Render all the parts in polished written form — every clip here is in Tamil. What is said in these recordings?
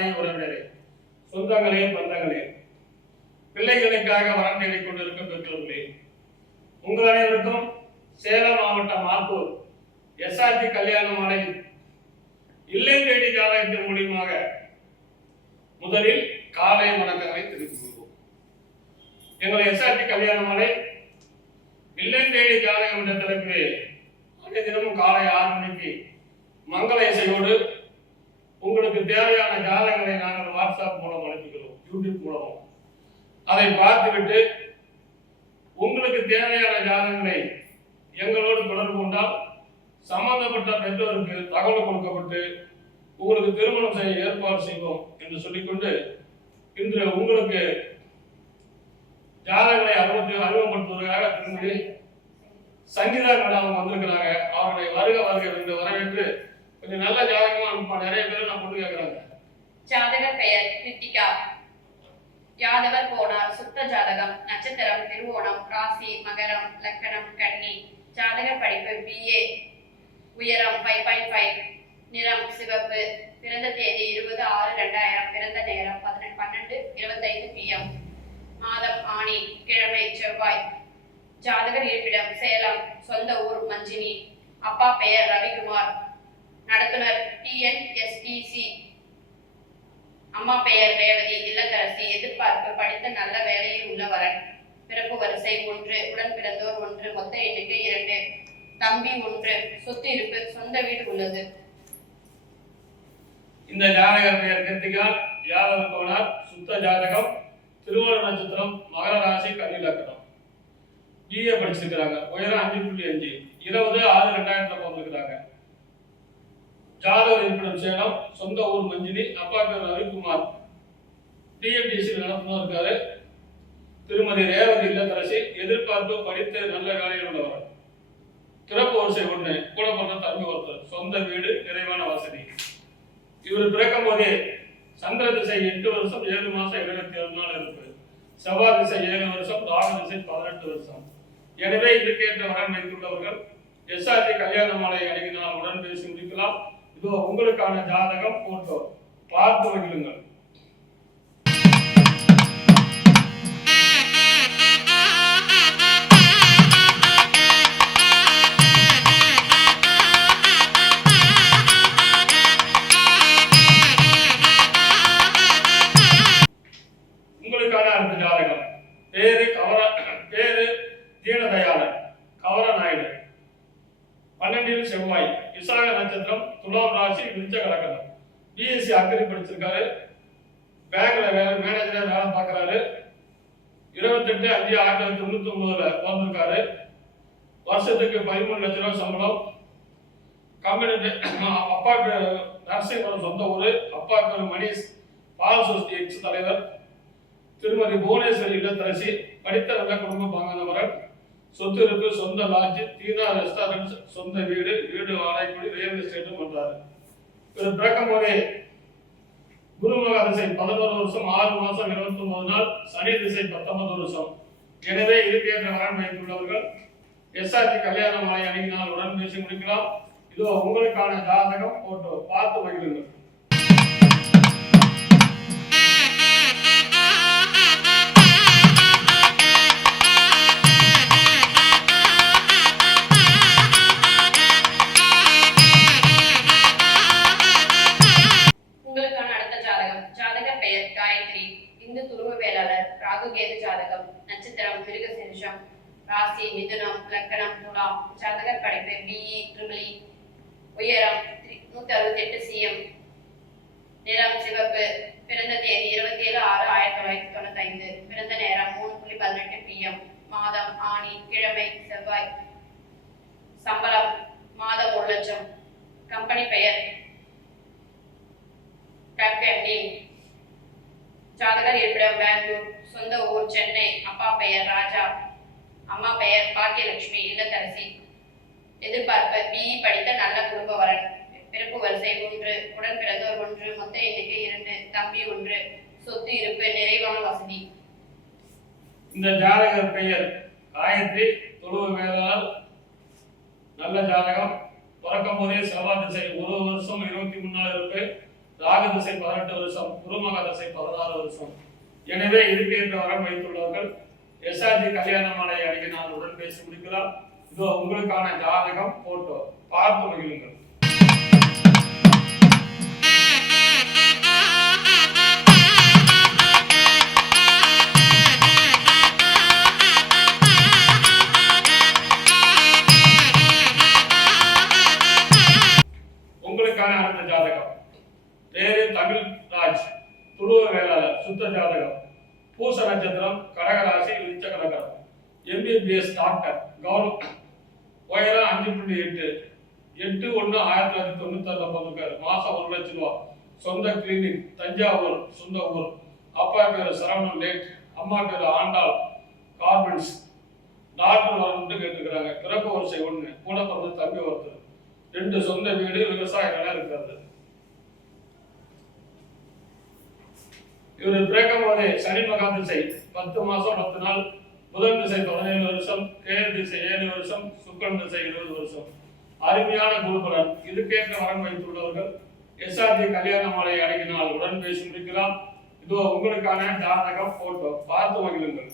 தாய் உறவினரே, சொந்தங்களே, பந்தங்களே, பிள்ளைகளுக்காக வரம் தேடிக் கொண்டிருக்கும் பெற்றோர்களே, உங்கள் அனைவருக்கும் சேலம் மாவட்டம் ஆத்தூர் எஸ்ஆர்டி கல்யாண மாலை இல்லை தேடி ஜாதகத்தின் மூலியமாக முதலில் காலை வணக்கங்களை தெரிவித்துக் கொள்வோம். எங்கள் எஸ்ஆர்டி கல்யாண மாலை இல்லை தேடி ஜாதகம் என்ற தலைப்பிலே அன்றைய தினமும் காலை 6 மணிக்கு மங்கள இசையோடு உங்களுக்கு தேவையான ஜாதகங்களை நாங்கள் வாட்ஸ்அப் மூலம் அனுப்புகிறோம், யூடியூப் மூலம். அதை பார்த்துவிட்டு உங்களுக்கு தேவையான ஜாதகங்களை எங்களோடு தொடர்பு கொண்டால் சம்பந்தப்பட்ட பெற்றோருக்கு தகவல் கொடுக்கப்பட்டு உங்களுக்கு திருமணம் செய்ய ஏற்பாடு செய்வோம் என்று சொல்லிக்கொண்டு இன்று உங்களுக்கு ஜாதகங்களை அறிமுகப்படுத்துவதற்காக திருமதி சங்கீதா மேடம் வந்திருக்கிறாங்க. அவருடைய வருக என்று வரவேற்று கொஞ்சம் நல்ல ஜாதகமா அனுப்பா. நிறைய பேர் நான் கொண்டு கேட்கிறாங்க. ஜாதகர் பெயர் கிருத்திகா, யாதவர் போனார், சுத்த ஜாதகம், நட்சத்திரம் திருவோணம், ராசி மகரம், லக்கணம் கன்னி, ஜாதகர் படிப்பு BA, உயரம் 5.5, நிறம் சிவப்பு, பிறந்த தேதி 20/6/2000, பிறந்த நேரம் 12:25 PM, மாதம் ஆணி, கிழமை செவ்வாய், ஜாதகர் இருப்பிடம் சேலம், சொந்த ஊர் மஞ்சினி, அப்பா பெயர் ரவிக்குமார், நடத்துனர் TNSTC, அம்மா பெயர் ரேவதி, இல்லத்தரசி, எதிர்பார்ப்பு படித்த நல்ல வேலையில் உள்ள வரன், பிறப்பு வரிசை 1, உடன் பிறந்தோர் 1, மொத்த எண்ணிக்கை 2, தம்பி 1, சொத்து இருப்பு, சொந்த வீடு உள்ளது. இந்த ஜாதகர் பெயர் கிருத்திகா, யாதவர் கோனார், சுத்த ஜாதகம், திருவோண நட்சத்திரம், மகர ராசி, கன்னி லக்னம், BA படிச்சிருக்கிறாங்க. உயரம் 5.5, 20/6/2000 பிறந்திருக்கிறாங்க. ஜாதகர் இருப்பிடம் சேலம், சொந்த ஊர் மஞ்சினி, அப்பா பேர் ரவிக்குமார், TNTC நடத்துனர் இருக்காரு. திருமதி ரேவதி, இல்லத்தரசி, எதிர்பார்ப்பு படித்த நல்ல வேலையில் உள்ளவர், பிறப்பு வரிசை 1, கூட பிறந்த தம்பி ஒருத்தர், சொந்த வீடு, நிறைவான வசதி. இவர் பிறக்கும் போதே சந்திர திசை 8 வருஷம் 7 மாசம் 27 நாள் இருக்கு. செவ்வாய் திசை 7 வருஷம், ராகு திசை 18 வருஷம். எனவே இதுக்கேற்ற வரன் வைத்துள்ளவர்கள் எஸ்ஆர்டி கல்யாண மாலை அணுகினால் உடன் பேசி முடிக்கலாம். இதோ உங்களுக்கான ஜாதகம் போட்டோ பார்த்து வையுங்கள். உங்களுக்கான அடுத்த ஜாதகம் பேரு தீனதயாளன், கவர நாயுடு, 12 செவ்வாய், விசாக நட்சத்திரம், துலாம் ராசி, விருச்சக லக்னம், BSc அக்ரி படிச்சிருக்காரு. பேங்க்ல மேனேஜரா வேலை பார்க்கறாரு. 28/5/1999 வந்திருக்காரு. வருஷத்துக்கு 13 லட்சம் ரூபாய் சம்பளம். கம்பெனி அப்பா பேர் நரசிங்கபுரம், சொந்த ஊரு. அப்பா பேர் மணிஷ், பால் சொசைட்டி எக்ஸ் தலைவர். திருமதி புவனேஸ்வரி, இல்லத்தரசி, படித்த நல்ல குடும்பம் வாங்கினவரன், சொத்து இருப்பு, சொந்த லாட்ஜ், தீனா ரெஸ்டாரண்ட், சொந்த வீடு வாடகைக்குடி, ரியல் எஸ்டேட்டும் பண்றாரு. இவர் பிறக்கும் போதே குருமக திசை 11 வருஷம் 6 மாசம் 29 நாள், சனி திசை 19 வருஷம். எனவே இதுக்கேற்ற வரன் வைத்துள்ளவர்கள் எஸ்ஆர்டி கல்யாண மாலை அணுகினால் உடன் பேசி முடிக்கலாம். இதோ உங்களுக்கான ஜாதகம் போட்டோ பார்த்து மகிழுங்கள். இந்து துருவ வேளாளர், ராகுகேது ஜாதகம், நட்சத்திரம் மிருகசீரிஷம், ராசி மிதுனம், லக்கணம் துலாம், ஜாதகர் படிப்பு BE, EEE, உயரம் 168 cm, நிறம் சிவப்பு, பிறந்த தேதி 27/6/1995, பிறந்த நேரம் 3:18 PM, மாதம் ஆணி, கிழமை செவ்வாய், சம்பளம் மாதம் 1 லட்சம், கம்பெனி பெயர் டக்கென்னி, ஜாதகர் இருப்பிடம் பெங்களூர், சொந்த ஊர் சென்னை, அப்பா பெயர் ராஜா, அம்மா பெயர் பாக்கியலட்சுமி, இல்லத்தரசி, எதிர்பார்ப்பு BE படித்த நல்ல குடும்ப வரன், பிறப்பு வரிசை 1, உடன் பிறந்தோர் 1, மொத்த எண்ணிக்கை 2, தம்பி 1, சொத்து இருப்பு, நிறைவான வசதி. இந்த ஜாதகர் பெயர் காயத்ரி, துருவ வேளாளர், நல்ல ஜாதகம். பிறக்கும் போதே செவ்வாய் திசை 1 வருஷம் 23 நாள் இருக்கு. ராகு திசை 18 வருஷம், குருமக திசை 16 வருஷம். எனவே இதுக்கேற்ற வரம் வைத்துள்ளவர்கள் எஸ்ஆர்ஜி கல்யாணமாலை அணுகி நான் உடன் பேசி முடிக்கலாம். இதோ உங்களுக்கான ஜாதகம் போட்டோ பார்த்து மகிழுங்கள். உங்களுக்கான அடுத்த ஜாதகம் பேரு தமிழ்ராஜ், துருவ வேளாளர், சுத்த ஜாதகம், பூச நட்சத்திரம், கடகராசி, விருச்சக லக்னம், எம்பிபிஎஸ் டாக்டர், கௌரவ, உயரம் 5.8, 8/1/1996 பிறந்திருக்காரு. மாசம் 1 லட்சம் ரூபாய். சொந்த கிளினிக் தஞ்சாவூர், சொந்த ஊர். அப்பா பேரு சரவணன் லேட், அம்மா பேரு ஆண்டாள் கார்பன்ஸ். டாக்டர் வரணும்னு கேட்டுக்கிறாங்க. பிறப்பு வரிசை 1, கூட பிறந்த தம்பி ஒருத்தர், 2 சொந்த வீடு, விவசாய நிலம் இருக்கிறது. இவர் பிறக்கும் போதே சனி மகா திசை 10 மாசம் 10 நாள், புதன் திசை 17 வருஷம், கேது திசை 7 வருஷம், சுக்கிரன் திசை 20 வருஷம். அருமையான குருபலன். இதுக்கேற்ற வரன் வைத்துள்ளவர்கள் எஸ்ஆர்ஜி கல்யாணமாலை அணுகினால் உடன் பேசி முடிக்கலாம். இதோ உங்களுக்கான ஜாதகம் போட்டோ பார்த்து மகிழுங்கள்.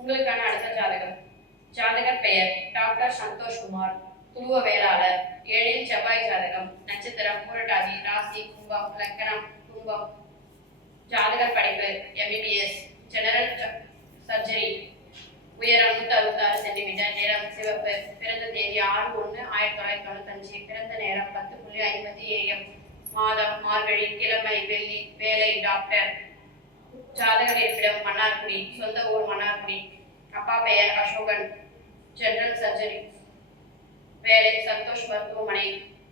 உங்களுக்கான அடுத்த ஜாதகம். ஜாதகர் பெயர் டாக்டர் சந்தோஷ்குமார், துருவ வேளாளர், 7 செவ்வாய் ஜாதகம், நட்சத்திரம் பூரட்டாதி, ராசி கும்பம், லக்னம் கும்பம். ஜாதகர் படிப்பு எம்பிபிஎஸ், ஜெனரல் சர்ஜரி, உயரம் 166 சென்டிமீட்டர், நிறம் சிவப்பு, பிறந்த தேதி 6/1/1995, பிறந்த நேரம் 10:50 AM, மாதம் மார்கழி, கிழமை வெள்ளி, வேலை டாக்டர். ஜாதகர் இருப்பிடம் மன்னார்குடி, சொந்த ஊர் மன்னார்குடி. அப்பா பெயர் அசோகன், ஜெனரல் சர்ஜரி, வேலை சந்தோஷ் மருத்துவமனை.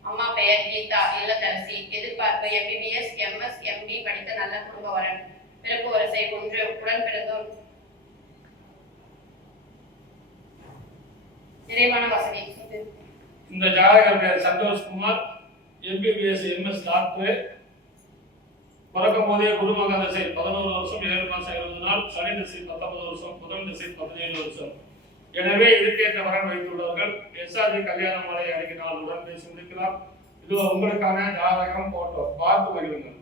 அம்மா பெயர் கீதா, இல்லத்தரசி. எதிர்பார்ப்பு எம்பிபிஎஸ், எம்எஸ், எம்டி படித்த நல்ல குடும்ப வரன். பிறப்பு வரிசை 1, உடன் பிறந்தோர். நிறைவான வசதி. இந்த ஜாதகர் பேர் சந்தோஷ்குமார், எம்பிபிஎஸ், எம்எஸ் டாக்டர். பிறக்கும் போதே குருமக திசை 11 வருஷம், 7 மாசம் 20 நாள், சனி திசை 19 வருஷம், புதன் திசை 17 வருஷம். எனவே இதுக்கேற்ற வரன் வைத்துள்ளவர்கள் எஸ்ஆர்ஜி கல்யாணமாலை அணுகினால் உடன் பேசி முடிக்கலாம். இது உங்களுக்கான ஜாதகம் போட்டோ பார்த்து மகிழுங்கள்.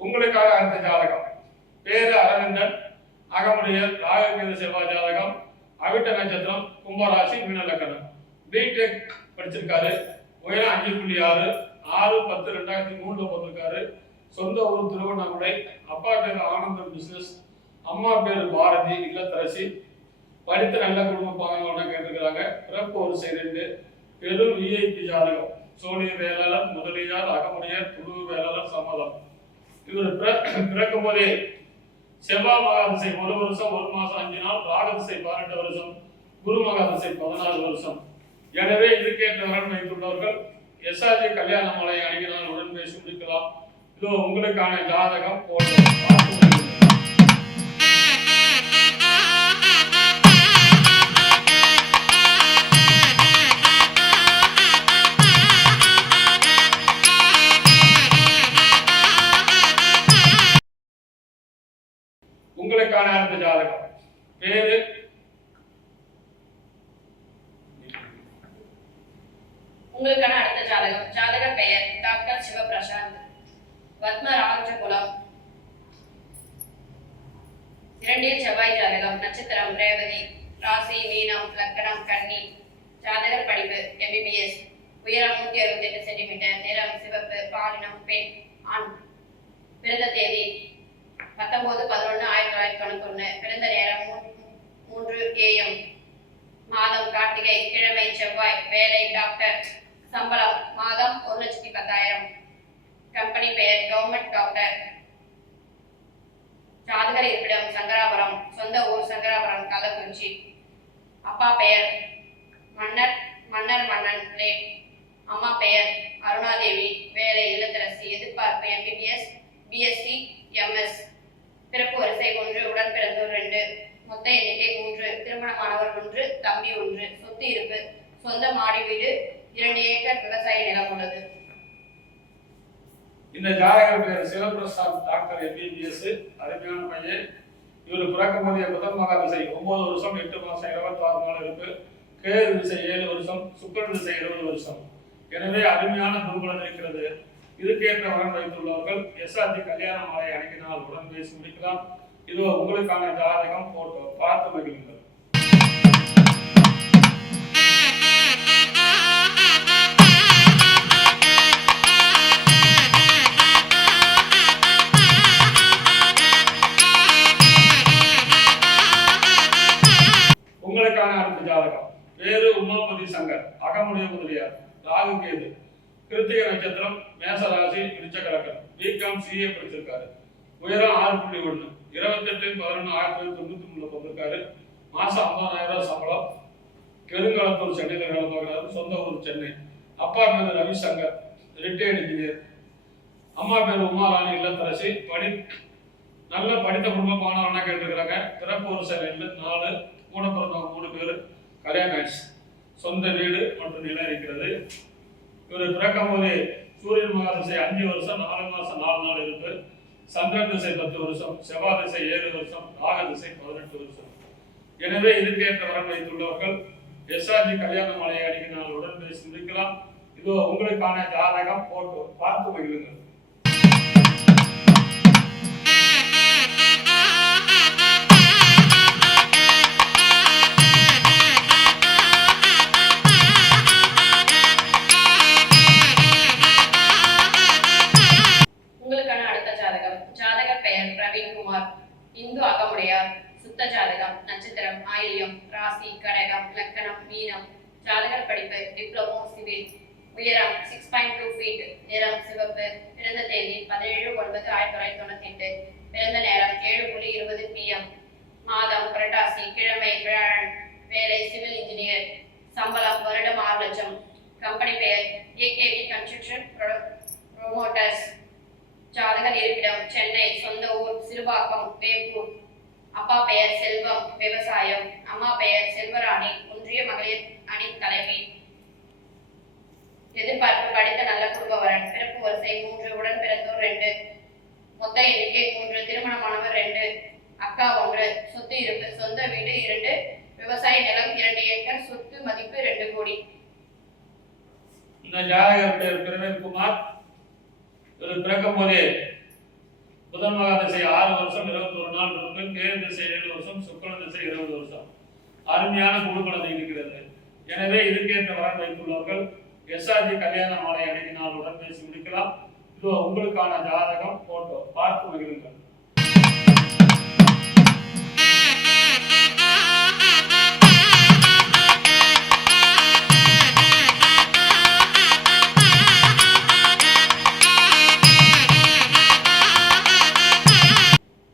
உங்களுக்காக அடுத்த ஜாதகம் பேரு அரவிந்தன், அகமுடையர், ராககேது செவ்வாய் ஜாதகம், அவிட்ட நட்சத்திரம், கும்பராசி, மீன லக்னம். பிடெக் படிச்சிருக்காரு. உயரம் 5.6, 6/10/2003 பிறந்திருக்காரு. சொந்த ஊர் திருவண்ணாமலை. அப்பா பேரு ஆனந்தம் பிசினஸ், அம்மா பேரு பாரதி, இல்லத்தரசி. படித்த நல்ல குடும்ப பாகங்களோட கேட்டுக்கிறாங்க. பிறப்பு வரிசை 2, பெரும் விஐபி ஜாதகம், சோனிய வேளாளர், முதலியார், அகமுடையர், துருவ வேளாளர், சம்மதம். இவர் பிறக்கும் போதே செவ்வாய் மகா திசை 1 வருஷம் 1 மாசம் 5 நாள், ராகு திசை 18 வருஷம், குரு மகா திசை 14 வருஷம். எனவே இதுக்கேற்ற வரன் வைத்துள்ளவர்கள் எஸ்ஆர்ஜி கல்யாணமாலை அணுகினால் உடன் பேசி முடிக்கலாம். இதோ உங்களுக்கான ஜாதகம் போட்டோ பார்த்து மகிழுங்கள். உங்களுக்கான அடுத்த ஜாதகம் பேரு உங்களுக்கான அடுத்த ஜாதகம். ஜாதகர் பெயர் டாக்டர் சிவபிரசாந்த், பத்மராஜகுலம், 2 செவ்வாய் ஜாதகம், நட்சத்திரம் ரேவதி, ராசி மீனம், லக்னம் கன்னி. ஜாதகர் படிப்பு எம்பிபிஎஸ், உயரம் 168 சென்டிமீட்டர், நிறம் சிவப்பு, பாலினம் பெண், ஆண். பிறந்த தேதி 19/11/1991, பிறந்த நேரம் 3 AM, மாதம் கார்த்திகை, கிழமை செவ்வாய், வேலை டாக்டர். சம்பளம் மாதம் 1,10,000. கம்பெனி பெயர் கவர்மெண்ட் டாக்டர். ஜாதகர் இருப்பிடம் சங்கராபுரம், சொந்த ஊர் சங்கராபுரம், கள்ளக்குறிச்சி. அப்பா பெயர் மன்னர் மன்னன் லேட், அம்மா பெயர் அருணாதேவி, வேலை இல்லத்தரசி, எதிர்பார்ப்பு MBBS, BSc, MS, பிறப்பு வரிசை 1, உடன் பிறந்தோர் 2, மொத்த எண்ணிக்கை 3, திருமணமானவர் 1, தம்பி 1, சொத்து இருப்பு சொந்த மாடி வீடு 2 ஏக்கர் விவசாய நிலம் உள்ளது. இந்த ஜாதகர் பேர் சிவபிரசாத், டாக்டர் MBBS, அருமையான பையன். இவர் பிறக்கும் போதே புதன் மகா திசை 9 வருஷம் 8 மாசம் 26 நாள் இருக்கு. கேது திசை 7 வருஷம், சுக்கிரன் திசை 20 வருஷம். எனவே அருமையான குருகுலம் இருக்கிறது. இதுக்கேற்ற வரன் வைத்துள்ளவர்கள் SRG கல்யாண மாலை அணுகினால் உடன் பேசி முடிக்கலாம். இதோ உங்களுக்கான ஜாதகம் போட்டோ பார்த்து மகிழுங்கள். உங்களுக்கான அடுத்த ஜாதகம் பேரு உமாபதி சங்கர், அகமுடைய முதலியார், ராகு கேது, கிருத்திகை நட்சத்திரம், மேசராசி, விருச்சகலக்கணம், BCom CA படிச்சிருக்காரு. உயரம் 6.1, 28/11/1993 பிறந்திருக்காரு. மாசம் 50,000 சம்பளம். பெருங்கலத்தூர் சென்னையில் வேலை பார்க்கிறாரு. சொந்த ஊர் சென்னை. அப்பா பேரு ரவிசங்கர், ரிட்டையர்டு இன்ஜினியர். அம்மா பேரு உமாராணி, இல்லத்தரசி. நல்ல படித்த குடும்பமானவனா கேட்டுருக்கிறாங்க. பிறப்பு வரிசை 4, கூட பிறந்தவங்க 3 பேர். கல்யாணம் ஆயிடுச்சு. சொந்த வீடு மற்றும் நிலம் இருக்கிறது. இவர் பிறக்கும் போது சூரியன் மகா திசை 5 வருஷம் 4 மாசம் 4 நாள் இருக்கு. சந்திரன் திசை 10 வருஷம், செவ்வாய் திசை 7 வருஷம், ராகு திசை 18 வருஷம். எனவே இதுக்கேற்ற வரன் வைத்துள்ளவர்கள் SRG கல்யாண மாலையை அணுகினால் உடன் பேசி முடிக்கலாம். இதோ உங்களுக்கான ஜாதகம் போட்டோ பார்த்து மகிழுங்கள். இந்து அகமுடையார், சுத்த ஜாதகம், நட்சத்திரம் ஆயில்யம், ராசி கடகம், லக்கணம் மீனம், ஜாதகர் படிப்பு டிப்ளமோ சிவில், உயரம் 6.2 ஃபீட், நிறம் சிவப்பு, பிறந்த தேதி 17/9/1998, பிறந்த நேரம் 7:20 PM, மாதம் புரட்டாசி, கிழமை வியாழன், வேலை சிவில் இன்ஜினியர், சம்பளம் வருடம் 6 லட்சம், கம்பெனி பெயர் AKV கன்ஸ்ட்ரக்ஷன் ப்ரொமோட்டர்ஸ், ஜாதகர் இருப்பிடம் சென்னை, சொந்த ஊர் சிறுபாக்கம், வேப்பூர், அப்பா பெயர் செல்வம், விவசாயம், அம்மா பெயர் செல்வராணி, ஒன்றிய மகளிர் அணி தலைவி, எதிர்பார்ப்பு படித்த நல்ல குடும்பவரன், பிறப்பு வரிசை 3, உடன் பிறந்தோர் 2, மொத்த எண்ணிக்கை 3, திருமணமானவர் 2, அக்கா 1, சொத்து இருப்பு சொந்த வீடு 2, விவசாய நிலம் 2 ஏக்கர், சொத்து மதிப்பு 2 கோடி. இந்த ஜாதகர் பேர் பிரவீன்குமார். இவர் பிறக்கும் போதே புதன் மகா திசை 6 வருஷம் 21 நாள் இருக்கு. கேது திசை 7 வருஷம், சுக்கிரன் திசை 20 வருஷம். அருமையான குடும்பம் இருக்கிறது. எனவே இதுக்கேற்ற வரன் வைத்துள்ளவர்கள் SRG கல்யாண மாலை அணுகினால் உடன் பேசி முடிக்கலாம். இதோ உங்களுக்கான ஜாதகம் போட்டோ பார்த்து மகிழுங்கள்.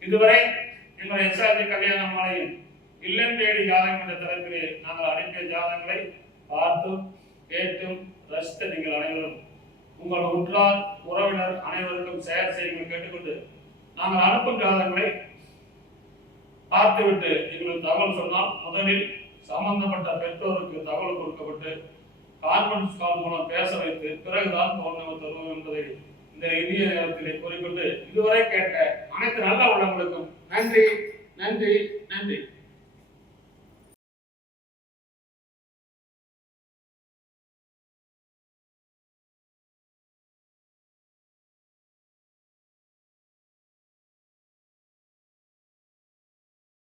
இதுவரை எங்களுடைய SRG கல்யாண மாலையில் இல்லம் தேடி ஜாதகம் என்ற தலைப்பிலே நாங்கள் அனுப்பிய ஜாதகங்களை பார்த்தும் கேட்டும் ரசித்த நீங்கள் அனைவரும் உங்கள் உற்றார் உறவினர் அனைவருக்கும் ஷேர் செய்யுங்கள் கேட்டுக்கொண்டு, நாங்கள் அனுப்பும் ஜாதகங்களை பார்த்துவிட்டு எங்களுக்கு தகவல் சொன்னால் முதலில் சம்பந்தப்பட்ட பெற்றோருக்கு தகவல் கொடுக்கப்பட்டு கான்ஃபரன்ஸ் கால் மூலம் பேச வைத்து பிறகுதான் தோல்வி தருவோம் என்பதை இந்த இனிய நேரத்திலே கூறிக்கொண்டு இதுவரை கேட்ட அனைத்து நல்ல உள்ளவங்களுக்கும் நன்றி நன்றி நன்றி.